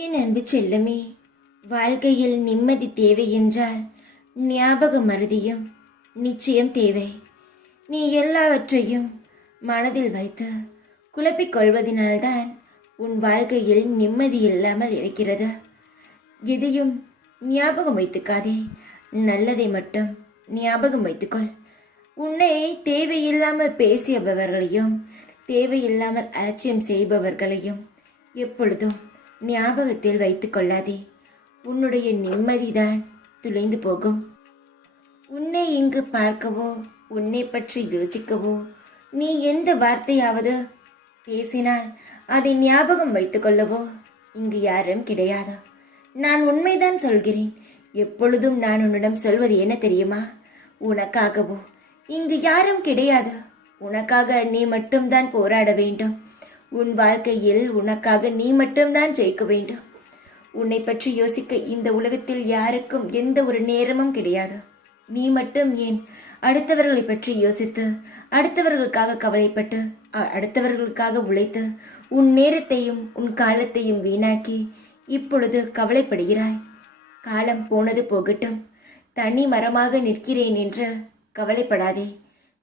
என் அன்பு செல்லமே, வாழ்க்கையில் நிம்மதி தேவை என்றால் ஞாபக மறதியும் நிச்சயம் தேவை. நீ எல்லாவற்றையும் மனதில் வைத்து குழப்பிக் கொள்வதனால்தான் உன் வாழ்க்கையில் நிம்மதி இல்லாமல் இருக்கிறது. எதையும் ஞாபகம் வைத்துக்காதே, நல்லதை மட்டும் ஞாபகம் வைத்துக்கொள். உன்னை தேவையில்லாமல் பேசியபவர்களையும் தேவையில்லாமல் அலட்சியம் செய்பவர்களையும் எப்பொழுதும் ஞாபகத்தில் வைத்து கொள்ளாதே. உன்னுடைய நிம்மதிதான் துளைந்து போகும். உன்னை இங்கு பார்க்கவோ உன்னை பற்றி யோசிக்கவோ நீ எந்த வார்த்தையாவது பேசினால் அதை ஞாபகம் வைத்து கொள்ளவோ இங்கு யாரும் கிடையாது. நான் உண்மைதான் சொல்கிறேன். எப்பொழுதும் நான் உன்னிடம் சொல்வது என்ன தெரியுமா? உனக்காகவோ இங்கு யாரும் கிடையாது. உனக்காக நீ மட்டும்தான் போராட வேண்டும். உன் வாழ்க்கையில் உனக்காக நீ மட்டும்தான் ஜெயிக்க வேண்டும். உன்னை பற்றி யோசிக்க இந்த உலகத்தில் யாருக்கும் எந்த ஒரு நேரமும் கிடையாது. நீ மட்டும் ஏன் அடுத்தவர்களை பற்றி யோசித்து அடுத்தவர்களுக்காக கவலைப்பட்டு அடுத்தவர்களுக்காக உழைத்து உன் நேரத்தையும் உன் காலத்தையும் வீணாக்கி இப்பொழுது கவலைப்படுகிறாய்? காலம் போனது போகட்டும். தனி மரமாக நிற்கிறேன் என்று கவலைப்படாதே.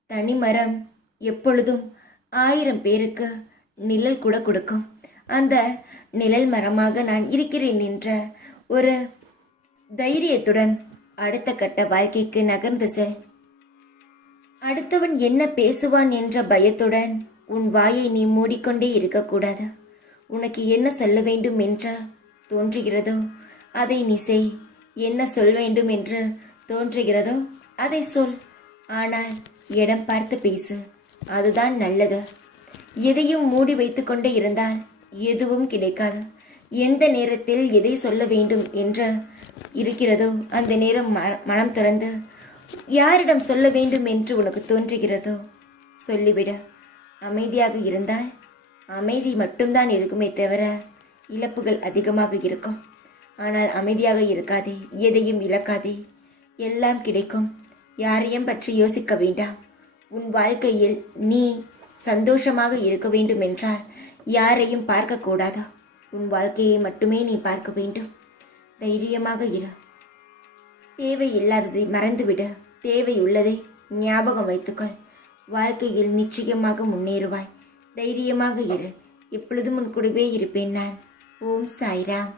தனி மரம் எப்பொழுதும் 1000 பேருக்கு நிழல் கூட கொடுக்கும். அந்த நிழல் மரமாக நான் இருக்கிறேன் என்ற ஒரு தைரியத்துடன் அடுத்த கட்ட வாழ்க்கைக்கு நகர்ந்து செல். அடுத்தவன் என்ன பேசுவான் என்ற பயத்துடன் உன் வாயை நீ மூடிக்கொண்டே இருக்கக்கூடாது. உனக்கு என்ன சொல்ல வேண்டும் என்று தோன்றுகிறதோ அதை நீ செய். என்ன சொல்ல வேண்டும் என்று தோன்றுகிறதோ அதை சொல். ஆனால் இடம் பார்த்து பேசு, அதுதான் நல்லது. எதையும் மூடி வைத்து கொண்டே இருந்தால் எதுவும் கிடைக்காது. எந்த நேரத்தில் எதை சொல்ல வேண்டும் என்று இருக்கிறதோ அந்த நேரம் மனம் திறந்து யாரிடம் சொல்ல வேண்டும் என்று உனக்கு தோன்றுகிறதோ சொல்லிவிடு. அமைதியாக இருந்தால் அமைதி மட்டும்தான் இருக்குமே தவிர இழப்புகள் அதிகமாக இருக்கும். ஆனால் அமைதியாக இருக்காதே, எதையும் இழக்காதே, எல்லாம் கிடைக்கும். யாரையும் பற்றி யோசிக்க வேண்டாம். உன் வாழ்க்கையில் நீ சந்தோஷமாக இருக்க வேண்டும் என்றால் யாரையும் பார்க்கக்கூடாது. உன் வாழ்க்கையை மட்டுமே நீ பார்க்க வேண்டும். தைரியமாக இரு. தேவையில்லாததை மறந்துவிடு. தேவை உள்ளதை ஞாபகம் வைத்துக்கொள். வாழ்க்கையில் நிச்சயமாக முன்னேறுவாய். தைரியமாக இரு. எப்பொழுதும் உன் கூடவே இருப்பேன் நான். ஓம் சாய்ராம்.